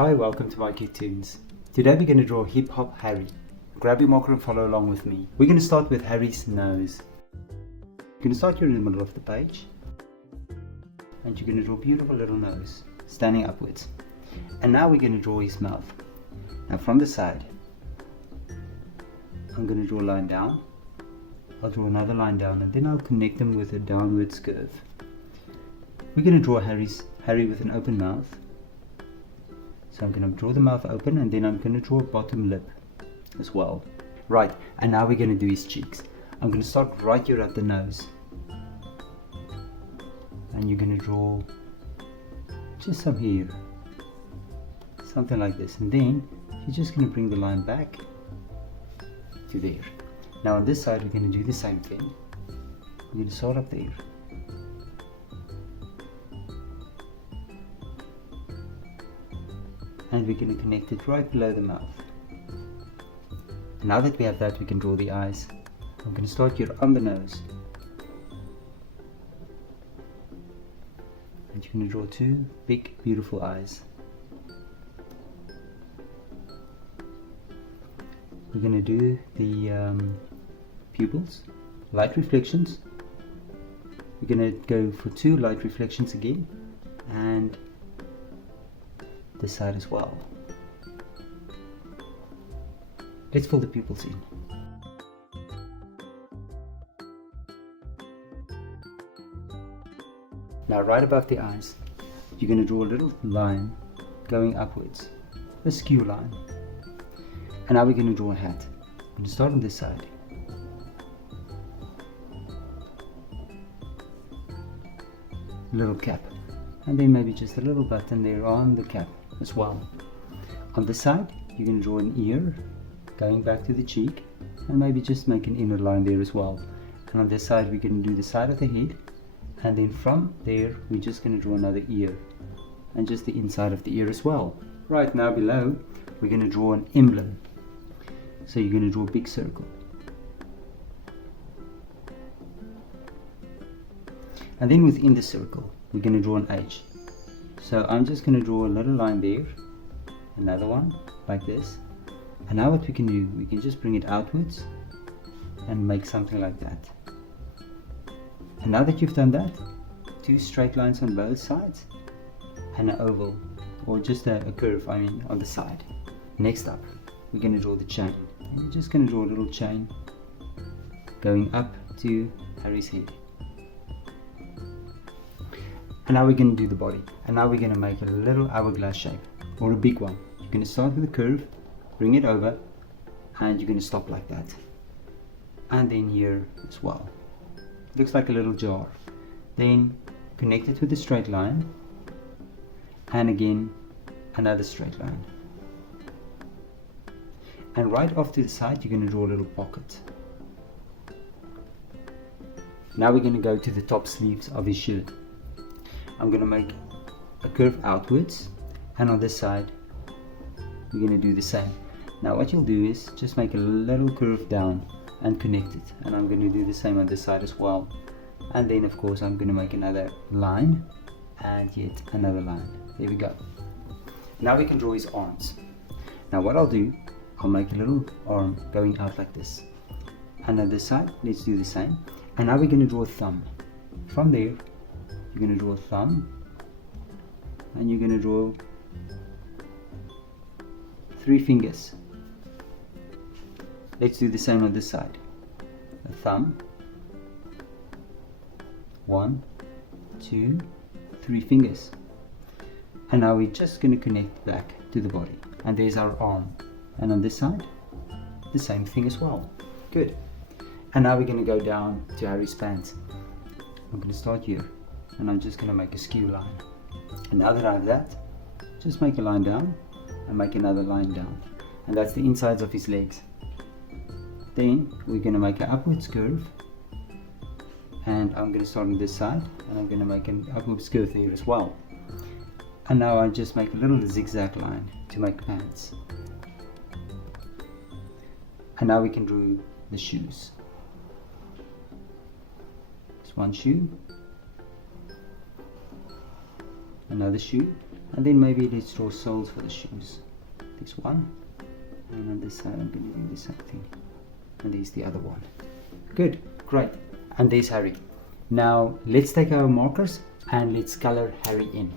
Hi, welcome to my Tunes. Today we're going to draw Hip Hop Harry. Grab your marker and follow along with me. We're going to start with Harry's nose. You're going to start here in the middle of the page. And you're going to draw a beautiful little nose, standing upwards. And now we're going to draw his mouth. Now from the side, I'm going to draw a line down. I'll draw another line down and then I'll connect them with a downwards curve. We're going to draw Harry with an open mouth. So I'm going to draw the mouth open and then I'm going to draw a bottom lip as well. Right, and now we're going to do his cheeks. I'm going to start right here at the nose. And you're going to draw just some here. Something like this. And then you're just going to bring the line back to there. Now on this side we're going to do the same thing. We're going to start up there. And we're going to connect it right below the mouth. Now that we have that, we can draw the eyes. I'm going to start here on the nose. And you're going to draw two big beautiful eyes. We're going to do the pupils, light reflections. We're going to go for two light reflections again, and this side as well. Let's fill the pupils in. Now right above the eyes, you're going to draw a little line going upwards, a skew line. And now we're going to draw a hat. I'm going to start on this side. A little cap. And then maybe just a little button there on the cap as well. On this side, you're going to draw an ear going back to the cheek. And maybe just make an inner line there as well. And on this side, we're going to do the side of the head. And then from there, we're just going to draw another ear. And just the inside of the ear as well. Right now below, we're going to draw an emblem. So you're going to draw a big circle. And then within the circle, we're going to draw an H. So I'm just going to draw a little line there, another one like this. And now what we can do, we can just bring it outwards and make something like that. And now that you've done that, two straight lines on both sides and an oval, or just a curve, on the side. Next up, we're going to draw the chain. And we're just going to draw a little chain going up to Harry's head. And now we're going to do the body. And now we're going to make a little hourglass shape, or a big one. You're going to start with a curve, bring it over, and you're going to stop like that. And then here as well. Looks like a little jar. Then connect it with a straight line, and again another straight line. And right off to the side, you're going to draw a little pocket. Now we're going to go to the top sleeves of his shirt. I'm going to make a curve outwards, and on this side we're going to do the same. Now what you'll do is just make a little curve down and connect it, and I'm going to do the same on this side as well. And then of course I'm going to make another line and yet another line. There we go. Now we can draw his arms. Now what I'll do, I'll make a little arm going out like this, and on this side let's do the same. And now we're going to draw a thumb. From there you're going to draw a thumb, and you're going to draw 3 fingers. Let's do the same on this side. A thumb, 1, 2, 3 fingers. And now we're just going to connect back to the body, and there's our arm. And on this side, the same thing as well. Good. And now we're going to go down to Harry's pants. I'm going to start here, and I'm just going to make a skew line. And now that I have that, just make a line down and make another line down. And that's the insides of his legs. Then we're going to make an upwards curve, and I'm going to start on this side, and I'm going to make an upwards curve there as well. And now I just make a little zigzag line to make pants. And now we can draw the shoes. It's one shoe, another shoe, And then maybe let's draw soles for the shoes. There's one, and on this side I'm going to do the same thing. And there's the other one. Good, great. And there's Harry. Now let's take our markers and let's color Harry in.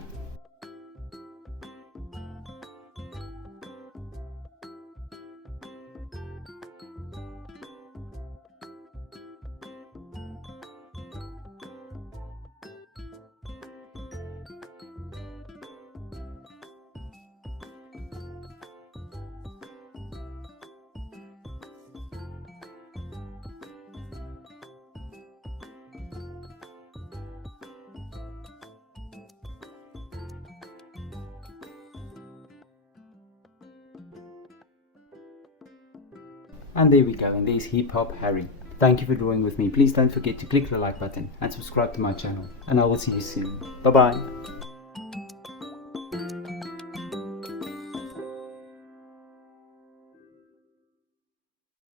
And there we go, and there's Hip Hop Harry. Thank you for drawing with me. Please don't forget to click the like button and subscribe to my channel. And I will see you soon. Bye bye.